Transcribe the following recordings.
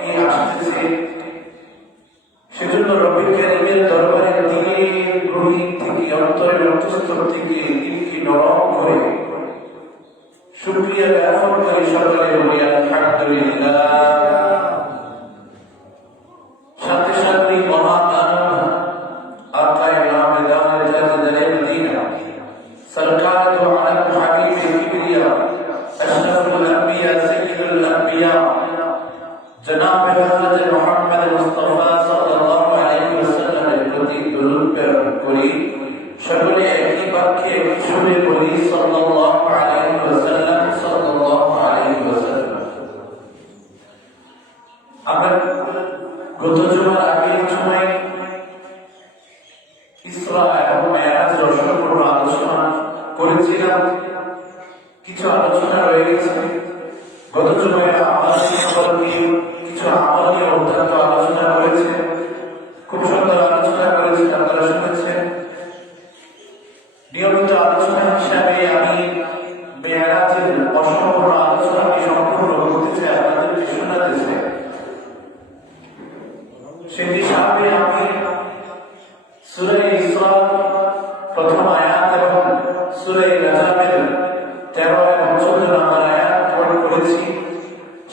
কি আসতেছে। সেজন্য রব্বুল কারীমের দরবারে দিলে গভীর থেকে অন্তরের অন্তঃস্থল থেকে দিলকে নরম করে শুকরিয়া জ্ঞাপন করে সকালে বলি আলহামদুলিল্লাহ। সাথে সাথে মহান আকায়ে নামদার জালালে মদিনা সরকার দো আলম হাবিব কিবরিয়া আশরাফুল আম্বিয়া সাইয়্যিদুল আম্বিয়া জনাব হযরত মুহাম্মদ মুস্তাফা সাল্লাল্লাহু আলাইহি ওয়াসাল্লামের প্রতি দরুদ প্রেরণ করি। সকলে একই বাক্যে সুরে বলি সাল্লাল্লাহু আলাইহি ওয়াসাল্লাম সাল্লাল্লাহু আলাইহি ওয়াসাল্লাম। আমরা গত জুমার আগের জুমায় ইসরা এবং মেরাজের সম্পূর্ণ আলোচনা করেছিলাম। কিছু আলোচনা রয়ে গেছে। গত জুমায় কিছু আমল নিয়ে অত্যন্ত আলোচনা করেছে, খুব সুন্দর আলোচনা করেছে, আপনারা শুনেছেন। নিয়মিত আলোচনা হিসাবে আমি মেরাজের অসম্পূর্ণ আলোচনা সম্পূর্ণ করতে চাই, আপনাদেরকে শোনাতে চাই। সেই হিসাবে আমি সূরা ইসরা প্রথম আয়াত এবং সূরা নাজমের 13 এবং 14 নম্বর আয়াত পাঠ করেছি।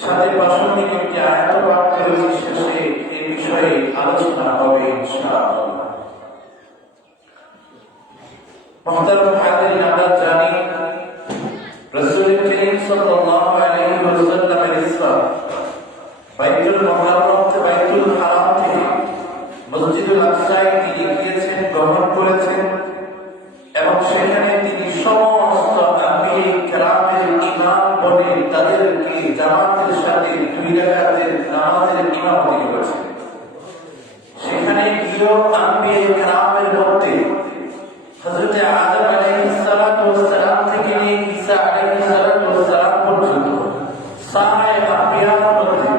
সাথে প্রাসঙ্গিক একটি আয়াত পাঠ করেছি। শেষে এই বিষয়ে আলোচনা হবে ইনশাআল্লাহ। মুহতারাম হাজিরিন, আমরা জানি রাসূল করিম সাল্লাল্লাহু আলাইহি ওয়াসাল্লামের ইসরা বাইতুল মুকাররম থেকে বাইতুল হারাম থেকে মসজিদুল আকসায় তিনি গিয়েছেন, গ্রহণ করেছেন এবং সেখানে তিনি সমস্ত আম্বিয়া কেরামের ইমাম বনে তাদেরকে জামাতের সাথে 2 রাকাতের নামাজের ইমামতি করেছেন। সেখানে গিয়েও আম্বিয়া কেরামের মধ্যে হযরত আদম আলাইহিস সালাতু ওয়াস সালাম থেকে নিয়ে ঈসা আলাইহিস সালাতু ওয়াস সালাম পর্যন্ত সাহায় আম্বিয়ার মধ্যে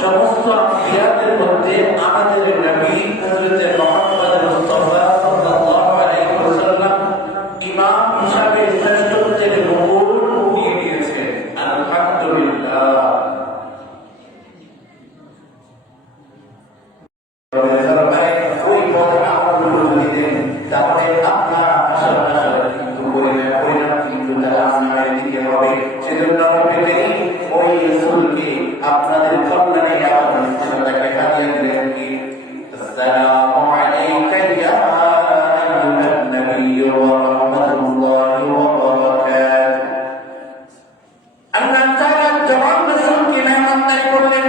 সমস্ত আম্বিয়াদের মধ্যে আমাদের নবী হযরত মুহাম্মদ মুস্তাফা সাল্লাল্লাহু আলাইহি ওয়াসাল্লাম ইমাম হিসাবে শ্রেষ্ঠত্বের মুকুট নিয়ে নিয়েছেন। আলহামদুলিল্লাহ। আপনাদের কল্যাণে আপনাদের হাদিয়া দিলেন কি আসসালামু আলাইকা ইয়া আইয়ুহান নাবিয়্যু ওয়া রাহমাতুল্লাহি ওয়া বারাকাতুহু। আল্লাহ তাআলা যখন রাসূলকে মেহমানদারি করলেন,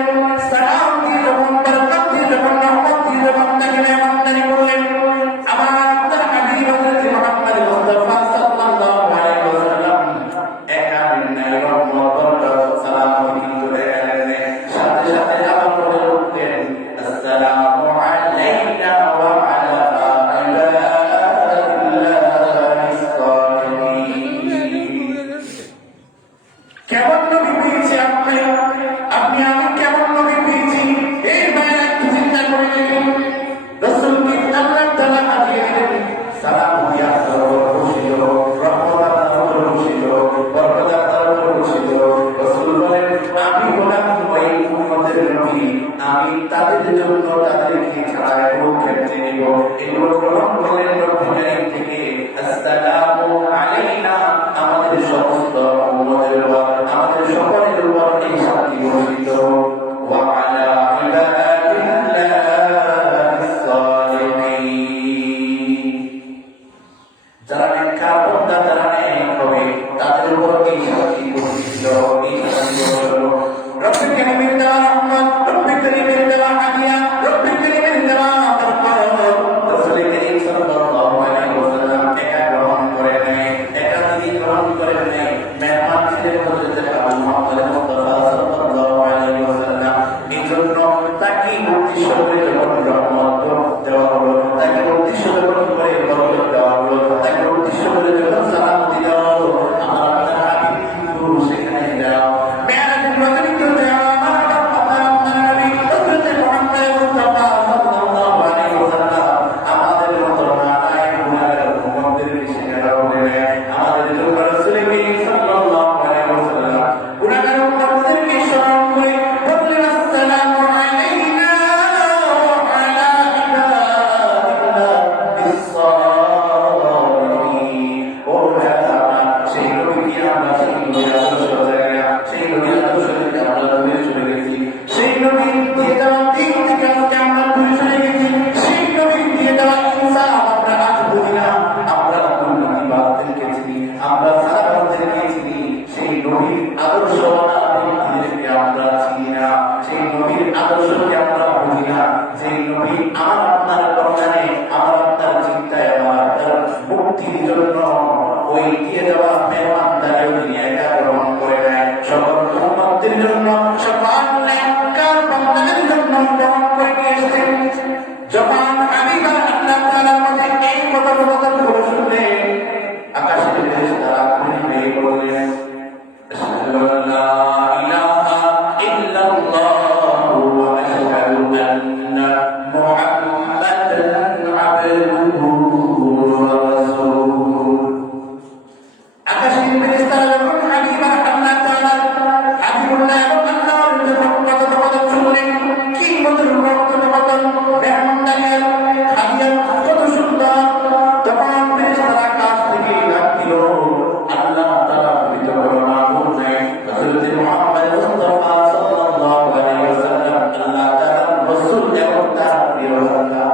সালাম দিয়ে যখন বরকত দিয়ে যখন রহমত দিয়ে যখন তাকে মেহমানদারি করলেন, আমার আপনার হাবিব হযরত মুহাম্মদ মুস্তাফা সাল্লাল্লাহু আলাইহি ওয়াসাল্লাম একান নাই রহমত বরকত সালাম কিন্তু সাথে সাথে আবার বলে উঠলেন আসসালামু আলাইনা ওয়া আলা ইবাদিল্লাহিস সালিহিন। কেমন নবী পেয়েছি আপনি আমি কেমন নবী পেয়েছি, এই মায়া একটু চিন্তা করে দেখুন। রাসূলকে আল্লাহ তাআলা হাদিয়া দিলেন, সালাম দিয়ে আপনার উপর বসিল, রহমত আপনার উপর বসিল, বরকত আপনার উপর বসিল। রাসূল বলেন, আমি হলাম ওই উম্মতের নবী, আমি তাদের জন্য তাদেরকে ছাড়া কোনো ক্ষেত্রে নিব। এগুলো গ্রহণ করলেন রব্বুল কারীম থেকে। আসসালামু আলাইনা, আমাদের সমস্ত উম্মতের উপর, আমাদের সকলের উপর এই শান্তি বর্ষিত। ওয়া আলা ইবাদিল্লাহিস সালিহিন, যারা নেককার বান্দা, যারা নেক হবে, তাদের উপর এই শান্তি বর্ষিত, এই শান্তি বর্ষিত। রব্বুল কারীমের দেওয়া রহমত, রব্বুল কারীমের দেওয়া হাদিয়া, রব্বুল কারীমের দেওয়া বরকত রাসূল করিম সাল্লাল্লাহু আলাইহি ওয়াসাল্লাম একা গ্রহণ করে নাই, একা সেই নবীর আদর্শকে আমরা বুঝি না, যে নবী আমার আপনার কল্যাণে, আমার আপনার চিন্তায়, আমার আপনার মুক্তির জন্য ওই দিয়ে যাওয়া মেহমানদারিও তিনি একা গ্রহণ করে নেয়, সকল উম্মতের জন্য, সকল নেককার বান্দাদের জন্য গ্রহণ করে নিয়েছেন। যখন হাবিব আল্লাহ তাআলার মধ্যে এই কথোপকথনগুলো শুনলে আকাশের ফেরেশতারা খুশি হয়ে বললেন, আশহাদু আল্লা ইলাহা ইল্লাল্লাহু ওয়া আশহাদু আন্না মুহাম্মাদান আবদুহু ওয়া রাসূলুহু। আকাশের ফেরেশতারা যখন হাবিব আল্লাহ তাআলার হাবিবুল্লাহ এবং আল্লাহর জন্য কথোপকথন শুনলেন, কি মধুর কথোপকথন, মেহমানদারির হাদিয়া কত সুন্দর, তখন ফেরেশতারা আকাশ থেকে ডাক দিল, আল্লাহ তাআলা পবিত্র কোরআন নাই হযরত মুহাম্মদ মুস্তাফা সাল্লাল্লাহু আলাইহি ওয়াসাল্লাম আল্লাহ তাআলার রাসূল এবং তার প্রিয় বান্দা।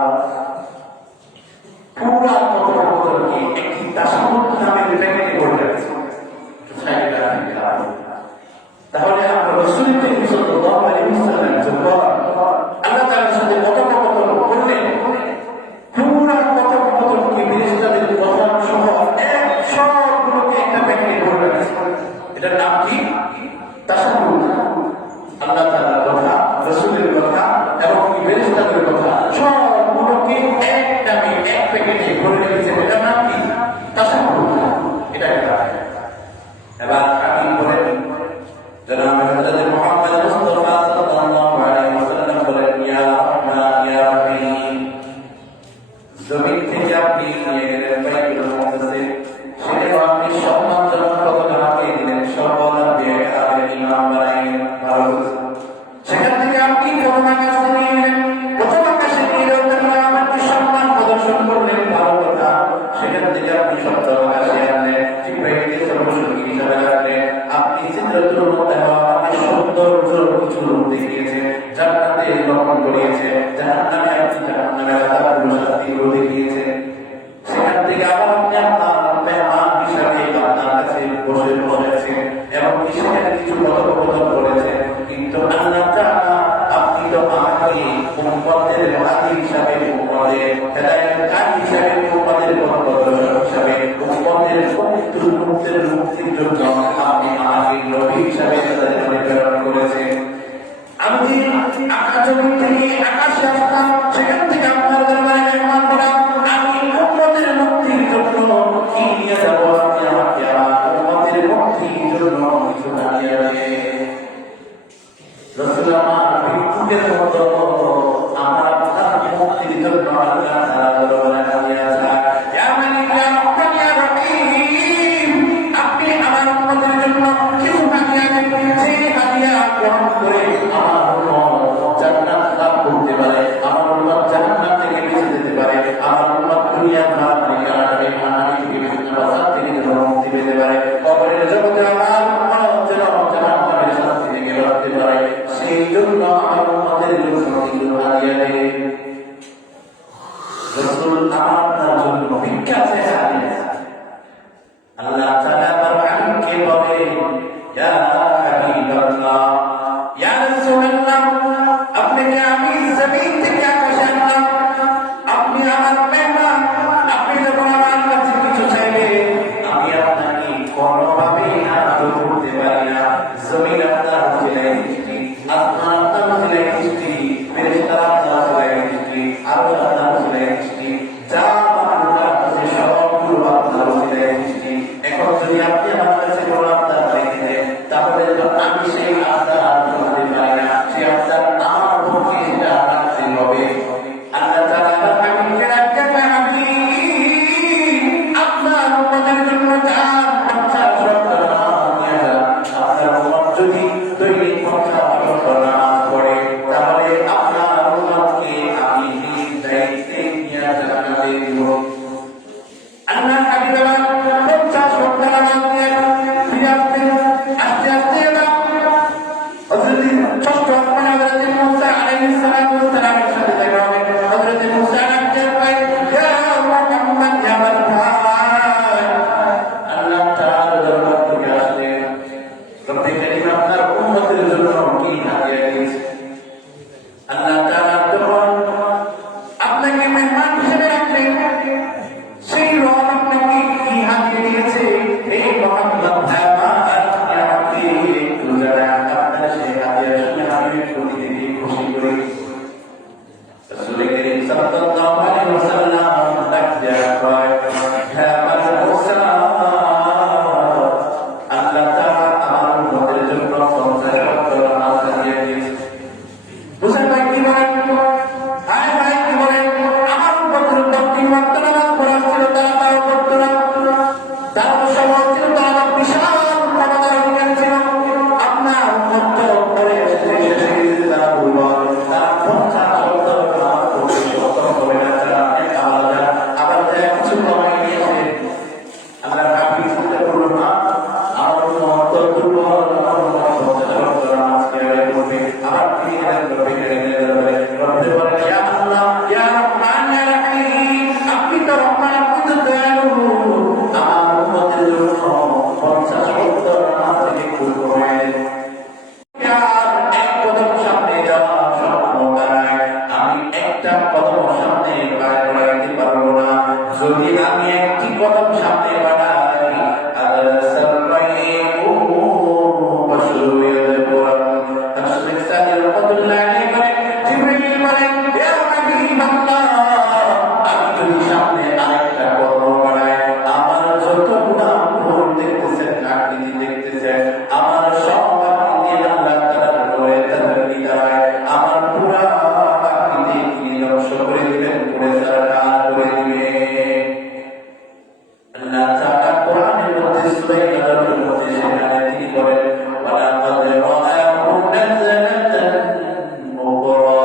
পুরা কথোপকথনকে একটি তাশাহুদ নামের প্যাকেটে ভরে রাখছে। তাহলে আমরা রাসূল করিম সাল্লাল্লাহু আলাইহি ওয়াসাল্লাম যখন আল্লাহ তাআলার সাথে কথোপকথন করলেন, পুরা কথোপকথনকে ফেরেশতাদের কথা সহ সবগুলোকে একটা প্যাকেটে ভরে রাখছে। এটার নাম কি? তাশাহুদ। আল্লাহ তাআলার কথা, রাসূলের কথা এবং ফেরেশতাদের কথা সবগুলোকে এক নামে এক প্যাকেটে ভরে রেখেছে। এটার নাম কি? তাশাহুদ। এটা এবার আমি বলেন, জনাব হযরত মুহাম্মদ মুস্তাফা সাল্লাল্লাহু আলাইহি ওয়াসাল্লাম বলেন, ইয়া রাহমান ইয়া রহিম, জমিন থেকে আপনি নিয়ে গেলেন বাইতুল মুকাদ্দাসে, সেখানে আপনি সম্মানজনক পদকে দিলেন, সর্বদা আলেম ইমাম বানাইলেন, ভালো। সেখান থেকে আপনি প্রথম আকাশে নিয়ে গেলেন, প্রথম আকাশে নিয়ে গেলেন, আপনি সম্মান প্রদর্শন করলেন, ভালো কথা। সেখান থেকে আপনি সপ্তম আকাশে আনলেন, জিবরাইলকে সর্বশক্তি হিসাবে রাখলেন, আপনি সিদরাতুল মুনতাহা, আপনি সৌন্দর্য কিছু রূপ দেখিয়েছেন, জান্নাতে রহমত করিয়েছে, জাহান্নামে আপনি জাহান্নামের আযাব শাস্তি দেখিয়েছেন। সেখান থেকে আবার আপনি আপনার মেহমান হিসাবে আপনার কাছে বসে বসেছেন এবং সেখানে কিছু কথোপকথন করেছেন, কিন্তু আল্লাহ তাআলা আপনি তো আমাকে উম্মতের হাদি হিসাবে, উম্মতের হেদায়েতকারী হিসাবে, উম্মতের পথপ্রদর্শক হিসাবে, উম্মতের পবিত্র মুক্তির জন্য আপনি আমাকে নবী হিসাবে তাদের মধ্যে প্রেরণ করেছেন। আমি জমিন থেকে আকাশে আসতাম, সেখান থেকে আপনার দরবারে মেহমান করা, আমি উম্মতের মুক্তির জন্য কি নিয়ে যাব, আপনি আমাকে আমার উম্মতের মুক্তির জন্য কিছু জানিয়ে দেন। রাসূল আমার ভিক্ষুকের মতো আমার আপনার মুক্তির জন্য আল্লাহ তাআলার দরবারে হাজির আছেন। ইয়া মালিক ইয়া রাহমান ইয়া রহিম, আপনি আমার উম্মতের জন্য কিছু হাদিয়া দেন, সেই হাদিয়া গ্রহণ করে আমার উম্মত জান্নাত লাভ করতে পারে, আমার উম্মত জাহান্নাম থেকে বেঁচে যেতে পারে, আমার উম্মত দুনিয়ার মানবিকারে মানবিক বিভিন্ন বাধা থেকে মুক্তি পেতে পারে, কবরের জগতে আমার উম্মত যেন জাহান্নামের শাস্তি থেকে বাঁচতে পারে, সেই জন্য আমার উম্মতের জন্য কিছু হাদিয়া দেন। রাসূল আপনার জন্য ভিক্ষা চেয়েছেন। আল্লাহ তাআলা তার হাবিবকে বলেন, ইয়া হাবিবাল্লাহ, ইয়া রাসূলুল্লাহ, আপনাকে আমি জমিন থেকে আকাশে আনলাম, আপনি আমার মেহমান, আপনি যখন আমার কাছে কিছু চাইবে আমি আপনাকে কোনোভাবেই হাত করতে পারি না। জমিন আপনার জেলায় সৃষ্টি, আসমান আপনার জেলায় সৃষ্টি, ফেরেশতারা আপনার জেলায় সৃষ্টি, আল্লাহ আপনার জেলায় সৃষ্টি, যা মাখলুক আছে সবগুলো আপনার জেলায় সৃষ্টি। এখন যদি আপনি আমার কাছে কোনো আবদার চাইতেন, তাহলে আমি সেই আবদার আর করতে পারি না, সেই আবদার আমার পক্ষে সেটা রাখতে হবে। খুশি করি। রাসূল করিম সাল্লাল্লাহু আলাইহি ওয়াসাল্লাম ডাক দেয়া কয়, হে আমার মুসা, আল্লাহ তাআলা আমার উম্মতের জন্য 50 ওয়াক্ত নামাজ দিয়ে দিয়েছে। মুসা ভাই কি বলেন? হায় ভাই কি বলেন? আমার উম্মতের উপর 3 ওয়াক্ত নামাজ পড়া ছিল, তারা তাও করত না। তার সময় ছিল, তারা বিশাল ক্ষমতার অধিকারী ছিল। আপনার উম্মত পরে এসেছে, তারা দুর্বল, তারা 50 ওয়াক্ত নামাজ পড়তে সক্ষম হবে না, তারা অনেক আলাদা। আবার যারা কিছু কমাই নিয়েছে, আমরা ভাবি চিন্তা করবো না, আমার উম্মত দুর্বল, আমার উম্মত 50 ওয়াক্ত নামাজ কিভাবে পড়বে? আবার তিনি রব্বে বলেন, ইয়া আল্লাহ, ইয়া রহমান, ইয়া রহিম, আপনি তো রহমান, আপনি তো দয়ালু, আমার উম্মতের জন্য 50 ওয়াক্ত নামাজ থেকে পূর্ণ হয়ে এক কদম সামনে যাওয়া সম্ভব নয়। আমি একটা কদম সামনে বাড়াইতে পারবো না। যদি আমি একটি কদম সামনে বাড়াই, আমার সব আকৃতি আল্লাহ তাআলা রয়ে আমার পুরা আকৃতি কি ধ্বংস করে দিবেন, করে সারা করে দিবেন। আল্লাহ তাআলা কোরআনের মধ্যে সূরা আল-কালামের মধ্যে সেখানে তিনি বলেন, ওয়ালা কাদ রাআহু নাযালাতান উখরা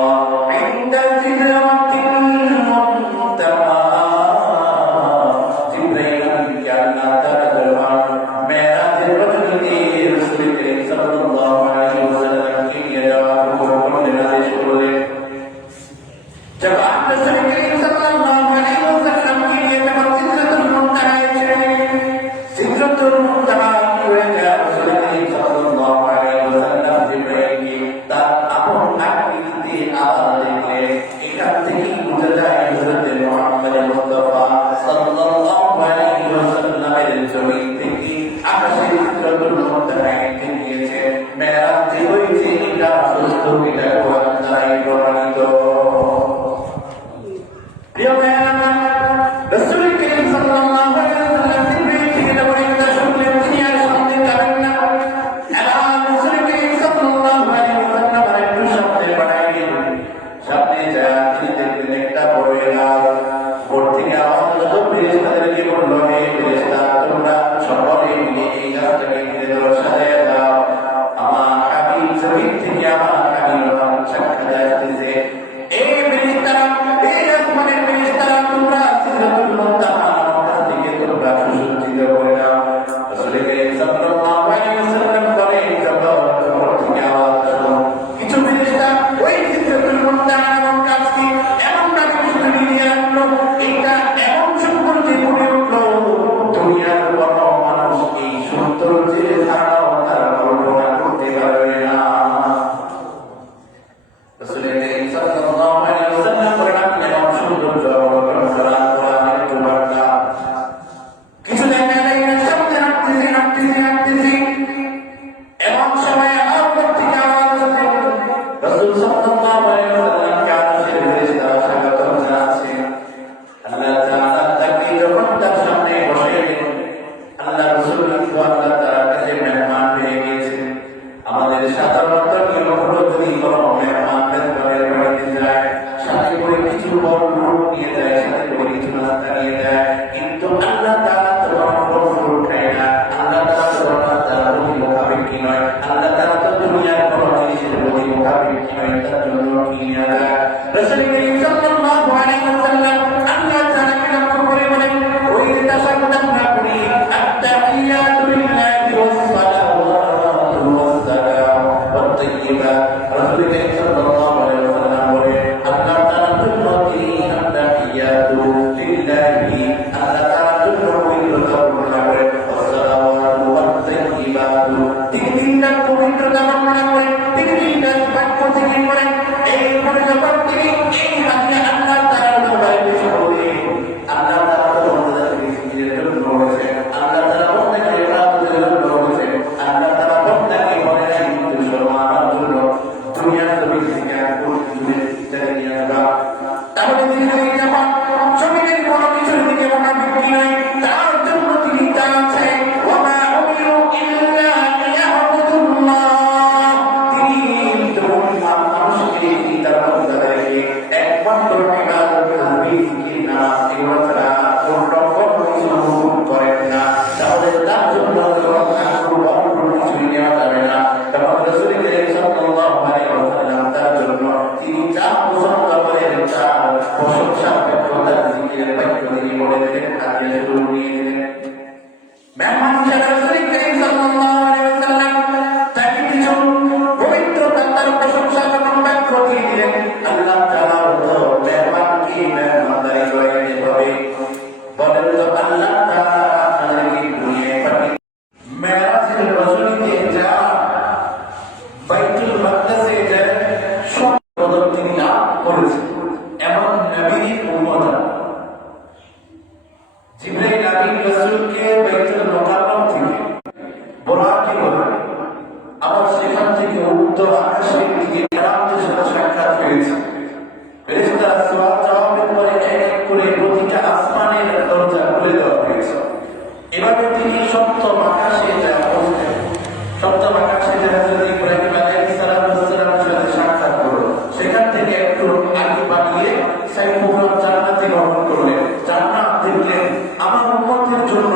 ইনদা সিদরাতিল মুনতাহা। জিবরাইল আলাইহিসসালামকে আল্লাহ তাআলা দরবার মেরাজের রজনীতে রাসূল করিম সাল্লাল্লাহু আলাইহি ওয়াসাল্লামকে নিয়ে যাওয়ার হুকুম আদেশ করলেন। जब आप रसूल करीम सल्लल्लाहु अलैहि वसल्लम के लिए सिदरतुल मुंतहा सिदरतुल मुंतहा की वजह रसूल करीम सल्लल्लाहु अलैहि वसल्लम जिब्राइल की তার আপন আকৃতিতে আওয়াজ দেখলে এখান থেকেই বোঝা যায় হযরত মুহাম্মদ মুস্তাফা সাল্লাল্লাহু আলাইহি ওয়াসাল্লামের জমিন থেকে আকাশে সিদরতুল মুনতাহা গিয়েছে। মেরাজ যে হয়েছে এটা সুস্থ, এটা কোরআন দ্বারাই প্রমাণিত। প্রিয় ভাইরা, রাসূল করিম সাল্লাল্লাহু আলাইহি ওয়াসাল্লাম জিবরাইল থেকে এটা শুনলেন, তিনি আর সামনে যাবেন না। এবার রাসূল করিম সাল্লাল্লাহু আলাইহি ওয়াসাল্লাম একটু সামনে বাড়াইলেন। সামনে যায় তিনি দেখলেন একটা বড় এলাচ। ভোর থেকে আওয়াজ হলো, ফেরেশতাদেরকে বলল, হে ফেরেশতা, তোমরা সকলে মিলে এই গাছটাকে ঘিরে ধরো, সাজায় দাও। আমার হাবিব জমিন থেকে আমার হাবিব সাক্ষাৎ আসতেছে। এই ফেরেশতারা, এই আসমানের ফেরেশতারা, তোমরা সিদরাতুল মুনতাহার কাছ থেকে তোমরা সুসজ্জিত করে নাও। রাসূল করিম সাল্লাল্লাহু আলাইহি ওয়াসাল্লাম বলেন, যখন ভোর থেকে আওয়াজ হলো, কিছু ফেরেশতা ওই সিদরাতুল মুনতাহা নামক গাছটি এমন ভাবে প্রস্তুতি নিয়ে আসলো, এটা এমন সৌন্দর্যে ভরে উঠলো, দুনিয়ার কোনো মানুষ এই সৌন্দর্যের ধারণাও তারা কল্পনা করতে পারবে না। রাসূল করিম সাল্লাল্লাহু আলাইহি ওয়াসাল্লাম বলেন, আপনি এমন সৌন্দর্য অবলোকন করার কোরআনের তোমারটা কিছু দেখা যায় না। সামনে হাঁটতেছি এমন সময় আমার থেকে আওয়াজ হচ্ছে, রাসূল সাল্লাল্লাহু আলাইহি ওয়াসাল্লামকে আরশের ফেরেশতারা স্বাগতম জানাচ্ছে। আল্লাহ তাআলা তাকে যখন তার সামনে বসাইলেন, আল্লাহ রাসূল আল্লাহ তাআলার কাছে মেহমান হয়ে গিয়েছেন। আমাদের সাধারণত নিয়ম হলো, যদি কোনো মেহমান ঘরের বাড়িতে যায়, সাথে করে কিছু বড় ফ্রুট নিয়ে যায়, সাথে করে কিছু নাস্তা নিয়ে যায়। কিন্তু আল্লাহ তাআলা তো বড় ফ্রুট খায় না। আল্লাহ তাআলা প্রতি মুখাপেক্ষী নয়। আল্লাহ তাআলা তো দুনিয়ার কোনো জিনিসের প্রতি মুখাপেক্ষী নয়, তার জন্য কি নিয়ে যায়। রাসূল করিম সাল্লাল্লাহু আলাইহি ওয়াসাল্লাম আল্লাহ তাআলাকে লক্ষ্য করে বলেন, ওই তাশাহুদ আমরা করি, আত-তাহিয়াতু লিল্লাহি ওয়াস-সালাওয়াতু ওয়াস-সালাম ওয়াত-তাইয়্যিবাত। রাসূল করিম সাল্লাল্লাহু আলাইহি ওয়াসাল্লাম বলেন, আল্লাহ তাআলার জন্য আত-তাহিয়াতু লিল্লাহি, আল্লাহ তাআলার জন্য পবিত্রতা বর্ণনা করেন, ওয়াস-সালাওয়াতু ওয়াত-তাইয়্যিবাত, তিনটা পবিত্রতা বর্ণনা করেন, তিনটা বাক্য থেকে করেন। এই পবিত্র বাক্য থেকে এই হাদিয়া তার মধ্যে রেখে একমাত্র ইবাদতুল বিজকি না এগুলো ছাড়া কোন রকম কিছু হুকুম করেন না। তাহলে তার জন্য কিছুই নেওয়া যাবে না। কারণ রাসূল করিম সাল্লাল্লাহু আলাইহি ওয়াসাল্লাম তার জন্য তিনি যা পছন্দ করেন তার প্রশংসা ব্যক্ততার জিকিরের বাক্য তিনি বলে দিলেন, আগে শুরু নিয়ে দিলেন। মেহমান হিসেবে রাসূল করিম সাল্লাল্লাহু আলাইহি ওয়াসাল্লাম তাকে কিছু পবিত্র তার প্রশংসা এবং বাক্য দিয়ে দিলেন। আল্লাহ তাআলা তো মেহমানকে মেহমানদারি করে এভাবে বলেন তো আল্লাহ তাআলা আপনাদেরকে দুনিয়ায় পাঠিয়ে মেরাজের রজনীতে যা বাইতুল মাকদাসে যা সব পদক তিনি লাভ করেছেন এমন নবীর উম্মত জিবরাইল আমিন রাসূলকে বাইতুল মুকাররম থেকে বোরাকে বলে আবার সেখান থেকে উত্তর আকাশের দিকে মেরাজের সাথে সাক্ষাৎ হয়েছে। ফেরেশতারা সওয়াল জবাবের পরে এক এক করে প্রতিটা আসমানের দরজা খুলে দেওয়া হয়েছে। এভাবে তিনি সপ্তম আকাশে যা পৌঁছলেন। সপ্তম আকাশে যা হযরত ইব্রাহিম আলাইহিস সালামের সাথে সাক্ষাৎ করল। সেখান থেকে একটু আগে বাড়িয়ে সাইয়্যিদুল জান্নাতে গমন করলেন। জান্নাত দেখলেন আমার উম্মতের জন্য,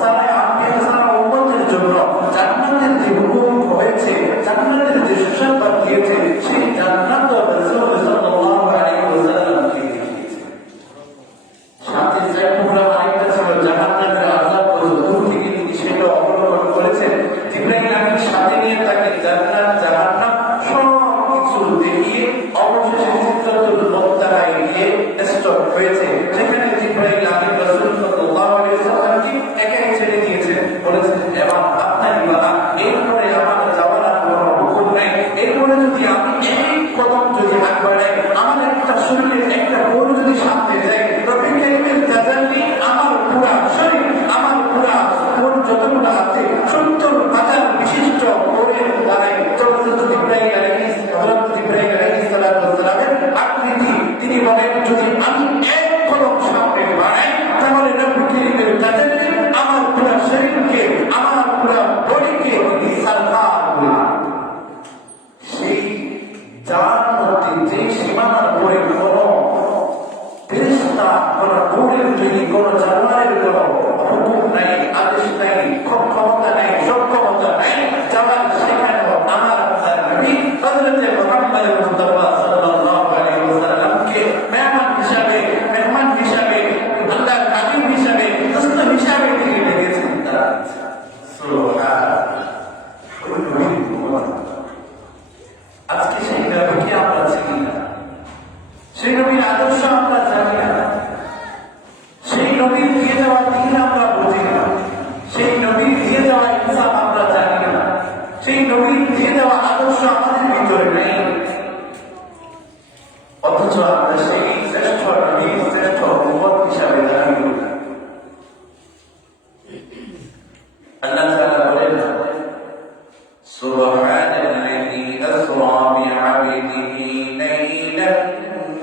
সারা আম্বিয়া সারা উম্মতের জন্য জান্নাতের যে হুকুম হয়েছে, জান্নাতের যে সুসংবাদ দিয়েছে, সেই জান্নাত রাসূল সাল্লাল্লাহু আলাইহি ওয়াসাল্লামকে দিয়েছে। সাথে সাইয়্যিদুল আরেকটা ছিল জাহান্নামের আযাব দূর থেকে তিনি সেটা অবলোকন করেছেন। জিবরাইল আমিন সাথে নিয়ে তাকে জান্নাত জাহান্নাম সব কিছু দেখিয়ে অবশেষে সিদরাতুল মুনতাহায় গিয়ে স্টপ হয়েছে। সেখানে জিবরাইল আমিন রাসূল সাল্লাল্লাহু আলাইহি ওয়াসাল্লামকে একাই ছেড়ে দিয়েছেন, বলেছেন এবার আপনার ইবাদত, এরপরে আমার যাওয়ার আর কোনো হুকুম নাই। এরপরে যদি আমি এক কদম যদি আগ বাড়াই, আমার একটা শরীরের একটা বড় যদি সামনে যায়, রব্বুল কারীমের তাজাল্লি আমার পুরা শরীর, আমার পুরা মন যতগুলো আছে 70,000 বিশিষ্ট কোরের দ্বারাই হযরত ইব্রাহিম আলাইহিস সালামের আকৃতি। তিনি বলেন যদি আমি এক কদম সামনে বাড়াই তাহলে রব্বুল কারীমের তাজাল্লি আমার পুরা শরীরকে, আমার পুরা বডিকে তিনি সারকার করে। সেই জান্নাতে যে সীমানার পরে কোনো ফেরেশতা, কোনো নূরের তৈরি কোনো জানোয়ারের কোনো হুকুম নাই, আদেশ নাই, ক্ষমতা নাই, সক্ষমতা নাই, যাওয়ার সেখানে আমার নবী হযরত মুহাম্মদ মুস্তাফা সাল্লাল্লাহু আলাইহি ওয়াসাল্লামকে মেহমান হিসাবে আল্লাহর হাবিব হিসাবে দোস্ত হিসাবে তিনি ডেকেছেন। তারা সুবহানাল্লাহ। আজকে সেই নবীকে আমরা চিনি না, সেই নবীর আদর্শ আমরা জানি না, সেই নবীর দিয়ে দেওয়া দিন আমরা বুঝি না, সেই নবীর দিয়ে দেওয়া ইনসাফ আমরা জানি না, সেই নবীর দিয়ে দেওয়া আদর্শ আমাদের ভিতরে নেই। অথচ আমরা সেই শ্রেষ্ঠ নবীর শ্রেষ্ঠ উম্মত হিসাবে দাবি করি। আল্লাহ তাআলা বলেন সুবহানাল্লাযী আসরা বি'আবদিহি লাইলান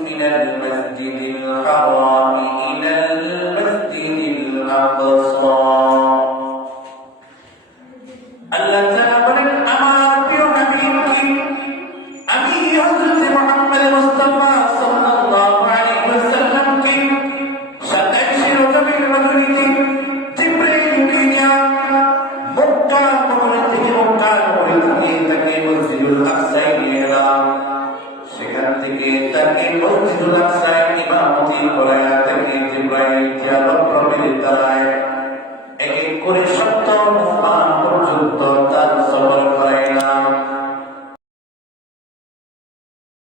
মিনাল মাসজিদিল হারাম ইলাল মাসজিদিল আকসা। আল্লাহ তাআলা বলেন আমার প্রিয় নবীকে আমি হযরত মুহাম্মদ মুস্তাফা সাল্লাল্লাহু আলাইহি ওয়াসাল্লামকে 27 রজবের রজনীতে জিবরাইলকে নিয়ে মক্কা নগরী থেকে তাকে মসজিদুল আকসায় নিয়ে এলাম। সেখান থেকে তাকে মসজিদুল আকসায় ইমামতি করায়